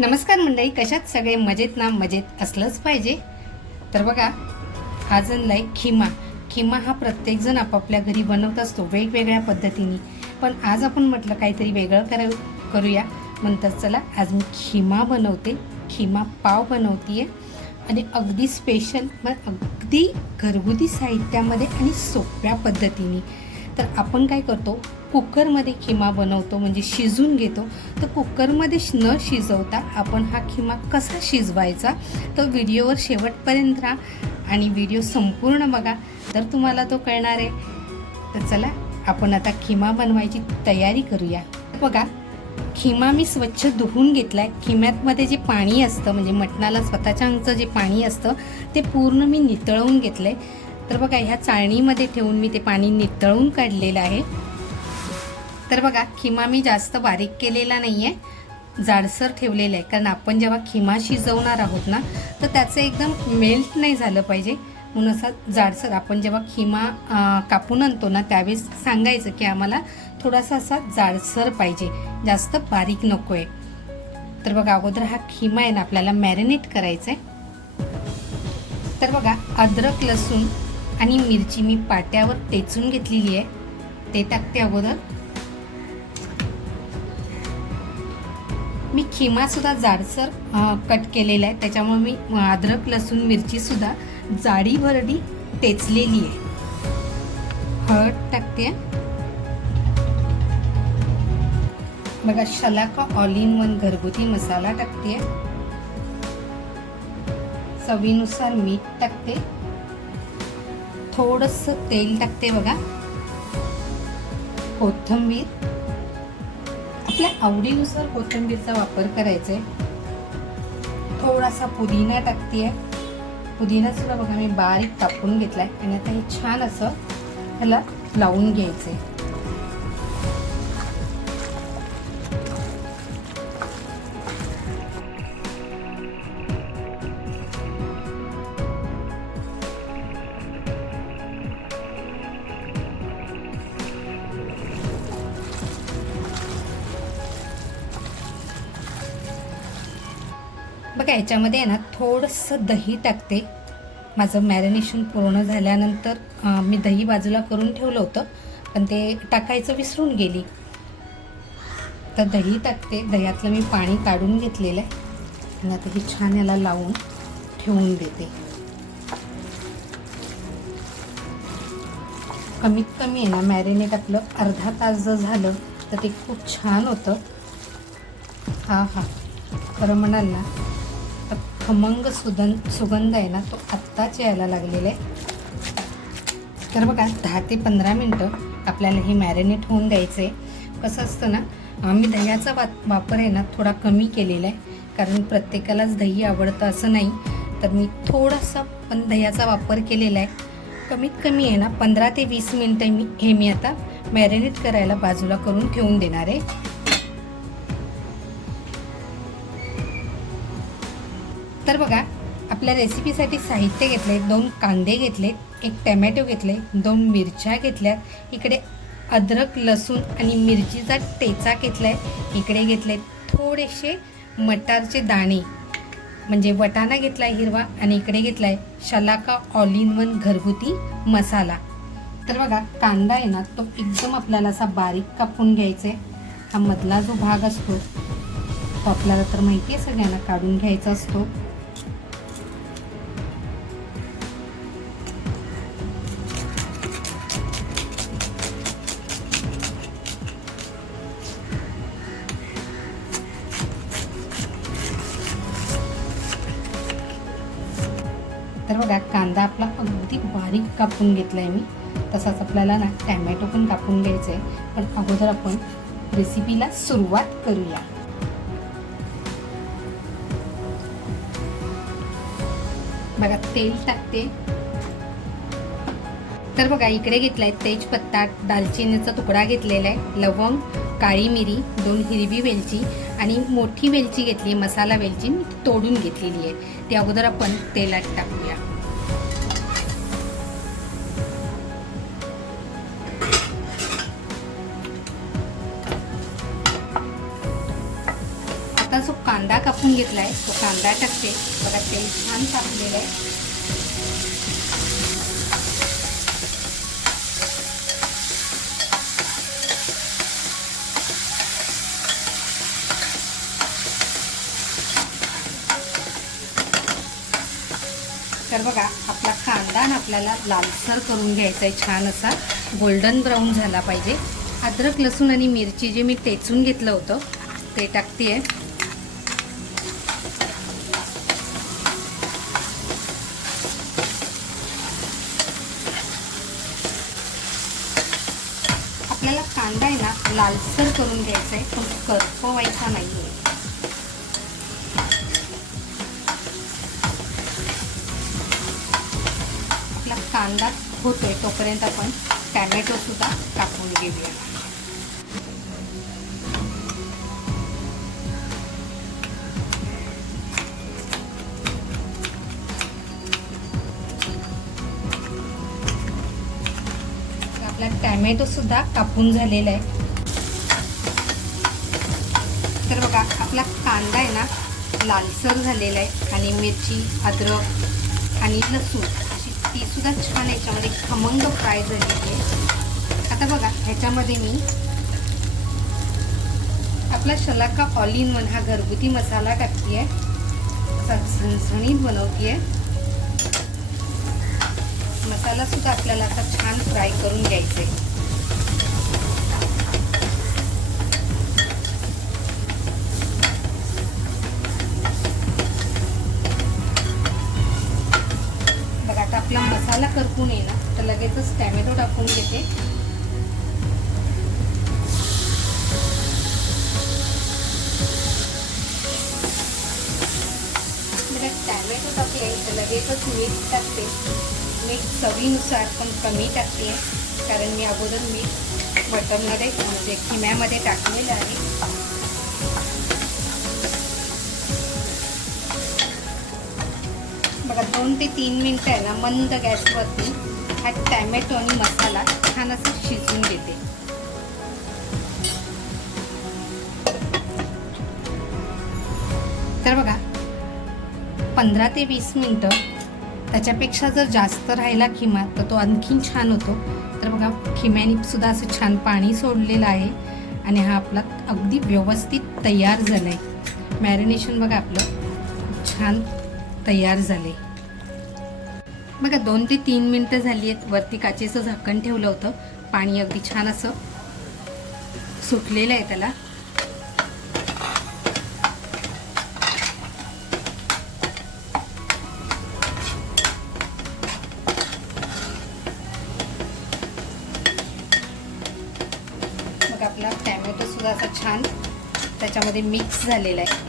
नमस्कार मंडळी कशात सगळे मजेत ना मजेत? असलंच पाहिजे. तर बघा आज आणलाय खिमा खिमा हा प्रत्येकजण आपापल्या घरी बनवत असतो वेगवेगळ्या पद्धतीने. पण आज आपण म्हटलं काहीतरी वेगळं कर करूया. नंतर चला आज मी खिमा बनवते खिमा पाव बनवते आणि अगदी स्पेशल मग अगदी घरगुती साहित्यामध्ये आणि सोप्या पद्धतीने. तर आपण काय करतो कुकरमध्ये खिमा बनवतो म्हणजे शिजून घेतो. तर कुकरमध्ये न शिजवता आपण हा खिमा कसा शिजवायचा तो व्हिडिओवर शेवटपर्यंत राहा आणि व्हिडिओ संपूर्ण बघा. तर तुम्हाला तो कळणार आहे. तर चला आपण आता खिमा बनवायची तयारी करूया. बघा खिमा मी स्वच्छ धुवून घेतला आहे खिम्यातमध्ये जे पाणी असतं म्हणजे मटणाला स्वतःच्या अंगचं जे पाणी असतं ते पूर्ण मी नितळवून घेतलं आहे तर बघा ह्या चाळणीमध्ये ठेवून मी ते पाणी नितळून काढलेलं आहे. तर बघा खिमा मी जास्त बारीक केलेला नाही आहे जाडसर ठेवलेलं आहे. कारण आपण जेव्हा खिमा शिजवणार आहोत ना तर त्याचं एकदम मेल्ट नाही झालं पाहिजे. म्हणून असा जाडसर आपण जेव्हा खिमा कापून आणतो ना त्यावेळेस सांगायचं की आम्हाला थोडासा असा जाडसर पाहिजे. जास्त बारीक नको आहे तर बघा अगोदर हा खिमा आहे ना आपल्याला मॅरिनेट करायचा आहे तर बघा अद्रक लसूण आणि मिरची मी पाट्यावर टेचून घेतलेली आहे. ते टाकते अगोदर. मी खिमा सुद्धा जाडसर कट केलेला आहे. त्याच्यामुळे मी अद्रक लसूण मिरची सुद्धा जाडी भरडी टेचलेली आहे. हळद टाकते. बघा शलाका ऑल इन वन घरगुती मसाला टाकते. चवीनुसार मीठ टाकते. थोडस तेल टाकते बघा. कोथिंबीर. आपल्या आवडीनुसार कोथिंबीरचा वापर करायचा आहे थोडासा पुदिना टाकते पुदिना सुद्धा बघा मी बारीक कापून घेतलाय. आणि आता हे छान असं ह्याला लावून घ्यायचंय. याच्यामध्ये आहे ना थोडंसं दही टाकते. माझं मॅरिनेशन पूर्ण झाल्यानंतर मी दही बाजूला करून ठेवलं होतं पण ते टाकायचं विसरून गेली. तर दही टाकते. दह्यातलं मी पाणी काढून घेतलेलं आहे. आणि आता हे छान याला लावून ठेवून देते. कमीत कमी आहे ना मॅरिनेट आपलं अर्धा तास जर झालं तर ते खूप छान होतं. हां हां खरं म्हणाल ना खमंग सुगंध सुगंध आहे ना तो आत्ताच यायला लागलेला आहे. तर बघा दहा ते पंधरा मिनटं आपल्याला हे मॅरिनेट होऊन द्यायचं आहे कसं असतं ना आम्ही दह्याचा वा वापर आहे ना थोडा कमी केलेला आहे. कारण प्रत्येकालाच दही आवडतं असं नाही. तर मी थोडासा पण दह्याचा वापर केलेला आहे. कमीत कमी आहे ना पंधरा ते वीस मिनटं मी हे मी आता मॅरिनेट करायला बाजूला करून ठेवून देणार आहे. तर बघा आपल्या रेसिपीसाठी साहित्य घेतले दोन कांदे घेतले एक टमॅटो घेतले दोन मिरच्या घेतल्यात इकडे अद्रक लसूण आणि मिरचीचा टेचा घेतला आहे इकडे घेतले थोडेसे मटारचे दाणे. म्हणजे वटाणा घेतला आहे हिरवा आणि इकडे घेतला आहे शलाका ऑल इन वन घरगुती मसाला. तर बघा कांदा आहे ना तो एकदम आपल्याला असा बारीक कापून घ्यायचा आहे हा मधला जो भाग असतो तो आपल्याला तर माहिती आहे सगळ्यांना काढून घ्यायचा असतो. बघा कांदा आपला अगदी बारीक कापून घेतला आहे मी. तसाच आपल्याला ना टॅमॅटो पण कापून घ्यायचं आहे पण अगोदर आपण रेसिपीला सुरुवात करूया. बघा तेल टाकते. तर बघा इकडे घेतलाय तेजपत्ता दालचिनीचा तुकडा घेतलेला आहे लवंग काळी मिरी दोन हिरवी वेलची आणि मोठी वेलची घेतली मसाला वेलची मी तोडून घेतलेली आहे. ती अगोदर आपण तेलात टाकूया. कापून घेतला आहे तो कांदा टाकते. बघा तेल छान तापलेलं आहे. तर बघा आपला कांदा आपल्याला लालसर करून घ्यायचा आहे छान असा. गोल्डन ब्राऊन झाला पाहिजे. अद्रक लसूण आणि मिरची जे मी टेचून घेतलं होतं ते टाकते आहे आपल्याला कांदा आहे ना लालसर करून घ्यायचा आहे पण करपवायचा नाही आहे आपला कांदा होतोय तोपर्यंत आपण टॅमॅटो सुद्धा कापून घेऊया. आपला टॅमॅटो सुद्धा कापून झालेला आहे. तर बघा आपला कांदा आहे ना लालसर झालेला आहे आणि मिरची अद्रक आणि लसूण अशी ती सुद्धा छान याच्यामध्ये खमंग फ्राय झालेली आहे. आता बघा ह्याच्यामध्ये मी आपला शलाका ऑल इन वन हा घरगुती मसाला टाकते आहे असा झणझणीत बनवते आहे मसाला सुद्धा आपल्याला आता छान फ्राय करून घ्यायचा आहे टाकले तर लगेचच मीठ टाकते. मीठ चवीनुसार पण कमी टाकते कारण मी अगोदर मीठ मटनमध्ये म्हणजे खिम्यामध्ये टाकलेलं आहे. बघा दोन ते तीन मिनटं आहे ना मंद गॅसवरती हा टॅमॅटो आणि मसाला छान असं शिजवून घेते. तर बघा पंधरा ते वीस मिनटं त्याच्यापेक्षा जर जास्त राहिला खिमा तर तो आणखीन छान होतो. तर बघा खिम्याने सुद्धा असं छान पाणी सोडलेलं आहे आणि हा आपला अगदी व्यवस्थित तयार झाला आहे मॅरिनेशन बघा आपलं छान तयार झाले बघा दोन ते तीन मिनटं झाली आहेत. वरती काचेचं झाकण ठेवलं होतं. पाणी अगदी छान असं सुटलेलं आहे त्याला. त्याच्यामध्ये मिक्स झालेला आहे.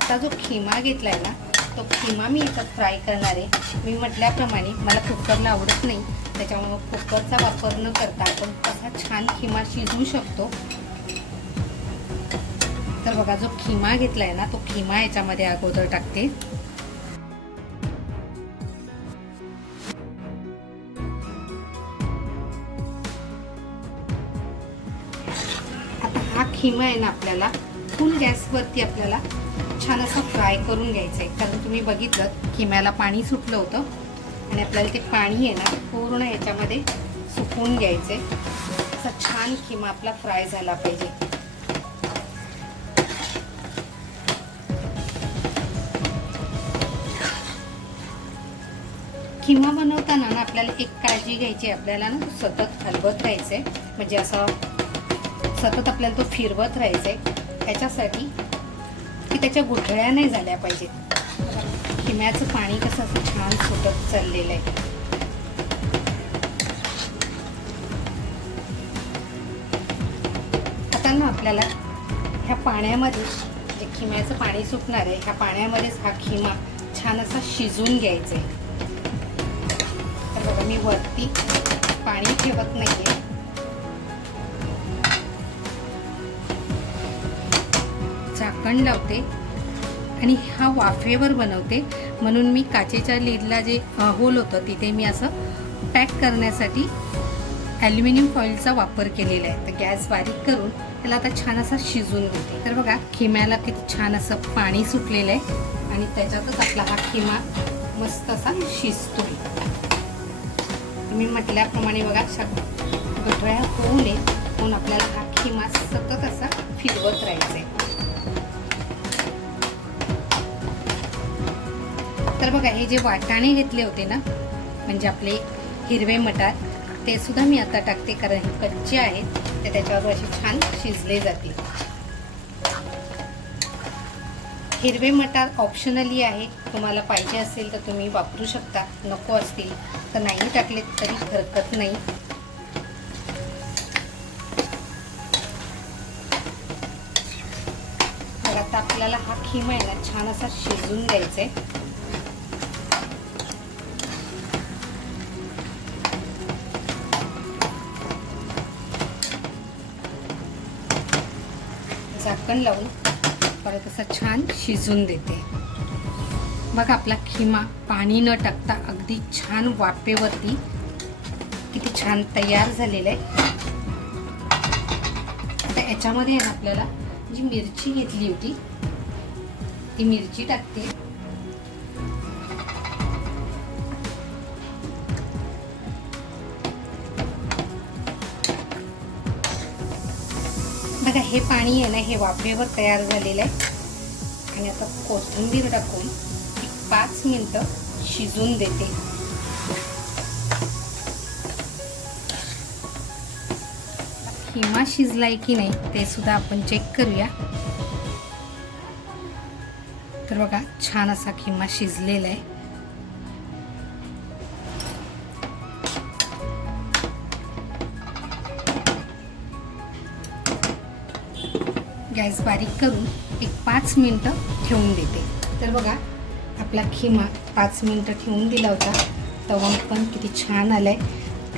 आता जो खिमा घेतला आहे ना तो खिमा मी इथं फ्राय करणार आहे. मी म्हटल्याप्रमाणे मला कुकरला आवडत नाही. त्याच्यामुळं कुकरचा वापर न करता आपण कसा छान खिमा शिजवू शकतो. तर बघा जो खिमा घेतला आहे ना तो खिमा याच्यामध्ये अगोदर टाकते. आता हा खिमा आहे ना आपल्याला फुल गॅसवरती आपल्याला छान असं फ्राय करून घ्यायचं आहे कारण तुम्ही बघितलं किम्याला पाणी सुटलं होतं आणि आपल्याला ते पाणी आहे ना पूर्ण याच्यामध्ये सुकवून घ्यायचं आहे असा छान किमा आपला फ्राय झाला पाहिजे. किमा बनवताना ना आपल्याला एक काळजी घ्यायची आहे. आपल्याला ना तो सतत हलवत राहायचं आहे म्हणजे असं सतत आपल्याला तो फिरवत राहायचं आहे ह्याच्यासाठी की त्याच्या गुठळ्या नाही झाल्या पाहिजेत. खिम्याचं पाणी कसं असं छान सुटत चाललेलं आहे. आता ना आपल्याला ह्या पाण्यामध्ये जे खिम्याचं पाणी सुटणार आहे ह्या पाण्यामध्येच हा खिमा छान असा शिजून घ्यायचा आहे. तर बघा मी वरती पाणी ठेवत नाहीये. झाकण लावते आणि हा वाफेवर बनवते. म्हणून मी काचेच्या लीडला जे होल होतं तिथे मी असं पॅक करण्यासाठी ॲल्युमिनियम फॉईलचा वापर केलेला आहे. तर गॅस बारीक करून त्याला आता छान असा शिजून घेते. तर बघा खिम्याला किती छान असं पाणी सुटलेलं आहे आणि त्याच्यातच आपला हा खिमा मस्त असा शिजतोय. मी म्हटल्याप्रमाणे बघा सग गठळ्या होऊ नये म्हणून आपल्याला हा खिमा सतत असा फिरवत राहायचा आहे तर बघा हे जे वाटाणे घेतले होते ना म्हणजे आपले हिरवे मटार ते सुद्धा मी आता टाकते कारण हे कच्चे आहेत ते त्याच्यावर असे छान शिजले जातील. हिरवे मटार ऑप्शनली आहे. तुम्हाला पाहिजे असेल तर तुम्ही वापरू शकता. नको असतील तर नाही टाकले तरी हरकत नाही. तर आता आपल्याला हा खिमा आहे ना छान असा शिजून द्यायचा आहे. झाकण लावून परत असा छान शिजून देते. बघा आपला खिमा पाणी न टाकता अगदी छान वापेवरती किती छान तयार झालेला आहे. आता याच्यामध्ये आहे ना आपल्याला जी मिरची घेतली होती ती मिरची टाकते. हे पाणी आहे ना हे वाफेवर तयार झालेलं आहे. आणि आता कोथिंबीर टाकून एक पाच मिनटं शिजून देते. किमा शिजलाय की नाही ते सुद्धा आपण चेक करूया. तर बघा छान असा खिमा शिजलेला आहे. गॅस बारीक करून एक पाच मिनटं ठेवून देते. तर बघा आपला खिमा पाच मिनटं ठेवून दिला होता. तवंग पण किती छान आलाय.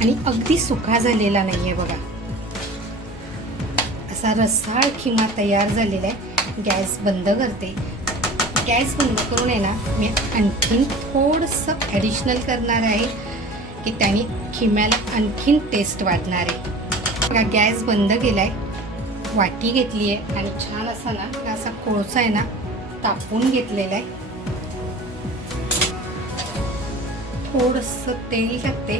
आणि अगदी सुका झालेला नाही आहे बघा. असा रसाळ खिमा तयार झालेला आहे. गॅस बंद करते. गॅस बंद करून आहे ना मी आणखीन थोडंसं ॲडिशनल करणार आहे की त्याने खिम्याला आणखीन टेस्ट वाढणार आहे. बघा गॅस बंद केला आहे वाटी घेतली आहे आणि छान असा ना असा कोळसा आहे ना तापून घेतलेला आहे. थोडंसं तेल टाकते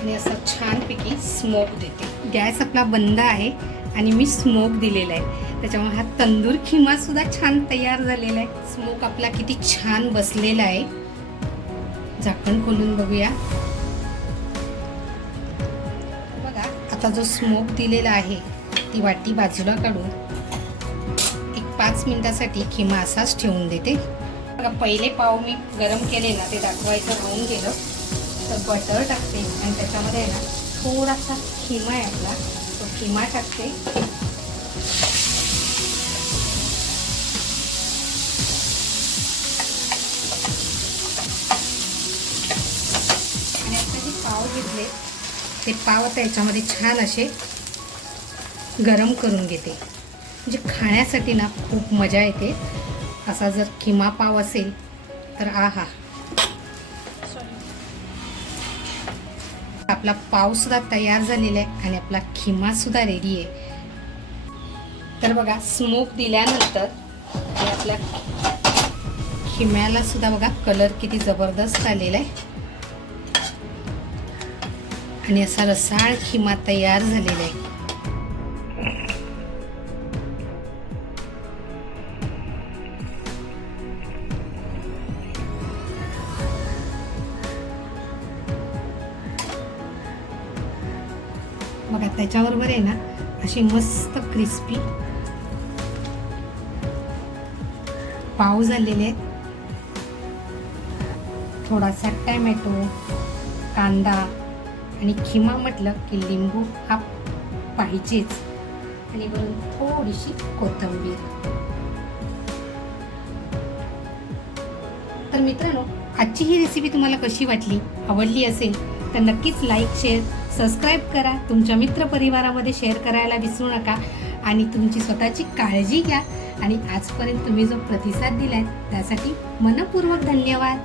आणि असं छानपैकी स्मोक देते. गॅस आपला बंद आहे आणि मी स्मोक दिलेला आहे. त्याच्यामुळे हा तंदूर खिमा सुद्धा छान तयार झालेला आहे. स्मोक आपला किती छान बसलेला आहे. झाकण खोलून बघूया. बघा आता जो स्मोक दिलेला आहे ती वाटी बाजूला काढून एक पाच मिनिटासाठी खिमा असाच ठेवून देते. बघा पहिले पाव मी गरम केले ना ते दाखवायचं होऊन गेलं. तर बटर टाकते आणि त्याच्यामध्ये ना थोडासा खिमा आहे आपला. तो खिमा टाकते. आणि आता जे पाव घेतले ते पाव आता याच्यामध्ये छान असे गरम करून घेते. म्हणजे खाण्यासाठी ना खूप मजा येते. असा जर किमा पाव असेल तर आहा. आपला पावसुद्धा तयार झालेला आहे आणि आपला खिमासुद्धा रेडी आहे. तर बघा स्मोक दिल्यानंतर आपल्या खिम्याला सुद्धा बघा कलर किती जबरदस्त आलेला आहे. आणि असा रसाळ खिमा तयार झालेला आहे. बघा त्याच्याबरोबर आहे ना अशी मस्त क्रिस्पी पाव झालेले आहेत. थोडासा टॅमॅटो कांदा आणि खिमा म्हटलं की लिंबू हा पाहिजेच. आणि वरून थोडीशी कोथिंबीर. तर मित्रांनो आजची ही रेसिपी तुम्हाला कशी वाटली आवडली असेल तर नक्कीच लाईक शेअर सबस्क्राईब करा तुमच्या मित्रपरिवारामध्ये शेअर करायला विसरू नका आणि तुमची स्वतःची काळजी घ्या. आणि आजपर्यंत तुम्ही जो प्रतिसाद दिलाय त्यासाठी मनपूर्वक धन्यवाद.